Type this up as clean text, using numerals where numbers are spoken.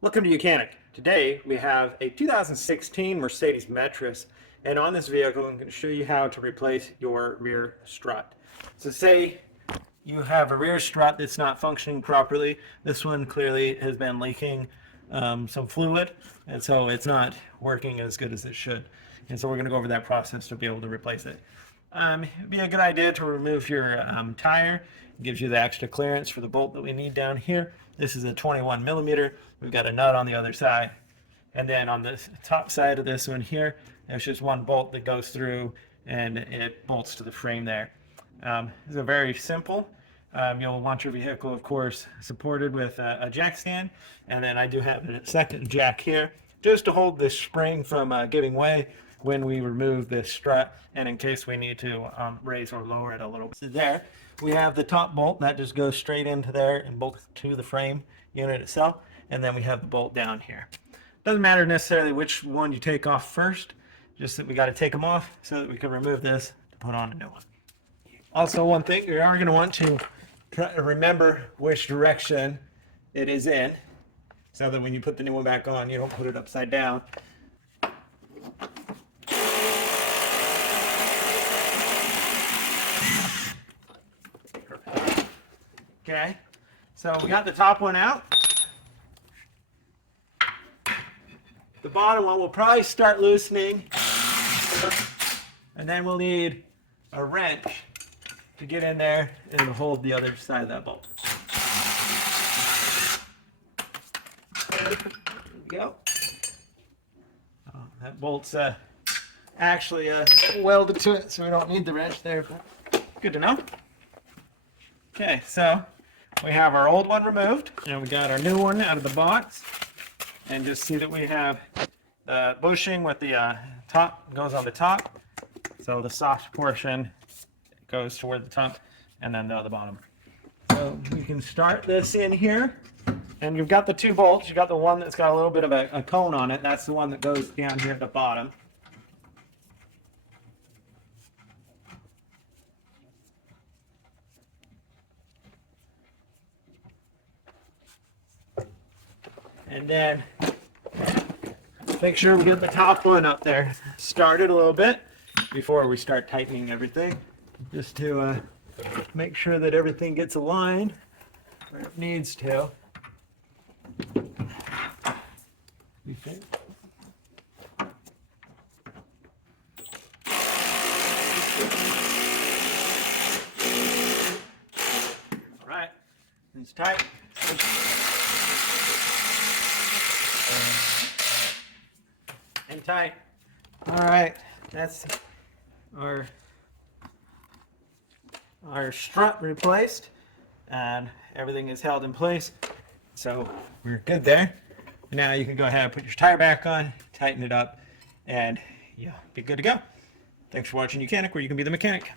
Welcome to Mechanic. Today we have a 2016 Mercedes Metris, and on this vehicle I'm going to show you how to replace your rear strut. So say you have a rear strut that's not functioning properly. This one clearly has been leaking some fluid, and so it's not working as good as it should. And so we're going to go over that process to be able to replace it. It'd be a good idea to remove your tire. It gives you the extra clearance for the bolt that we need down here. This is a 21 millimeter. We've got a nut on the other side. And then on the top side of this one here, there's just one bolt that goes through and it bolts to the frame there. It's a very simple. You'll want your vehicle, of course, supported with a jack stand. And then I do have a second jack here just to hold this spring from giving way when we remove this strut, and in case we need to raise or lower it a little bit. So there we have the top bolt that just goes straight into there and bolts to the frame unit itself, and then we have the bolt down here. Doesn't matter necessarily which one you take off first, just that we got to take them off so that we can remove this to put on a new one. Also, one thing, you are going to want to try to remember which direction it is in, so that when you put the new one back on, you don't put it upside down. Okay, so we got the top one out. The bottom one will probably start loosening, and then we'll need a wrench to get in there and hold the other side of that bolt. There we go. Oh, that bolt's actually welded to it, so we don't need the wrench there, but good to know. Okay, so we have our old one removed, and we got our new one out of the box. And just see that we have the bushing with the top goes on the top. So the soft portion goes toward the top, and then the bottom. So we can start this in here. And you've got the two bolts. You've got the one that's got a little bit of a cone on it. That's the one that goes down here at the bottom. And then make sure we get the top one up there started a little bit before we start tightening everything, just to make sure that everything gets aligned where it needs to. Okay. All right, it's tight. And tight. All right, that's our strut replaced, and everything is held in place, so we're good there. Now you can go ahead and put your tire back on, tighten it up, and you'll be good to go. Thanks for watching Mechanic, where you can be the mechanic.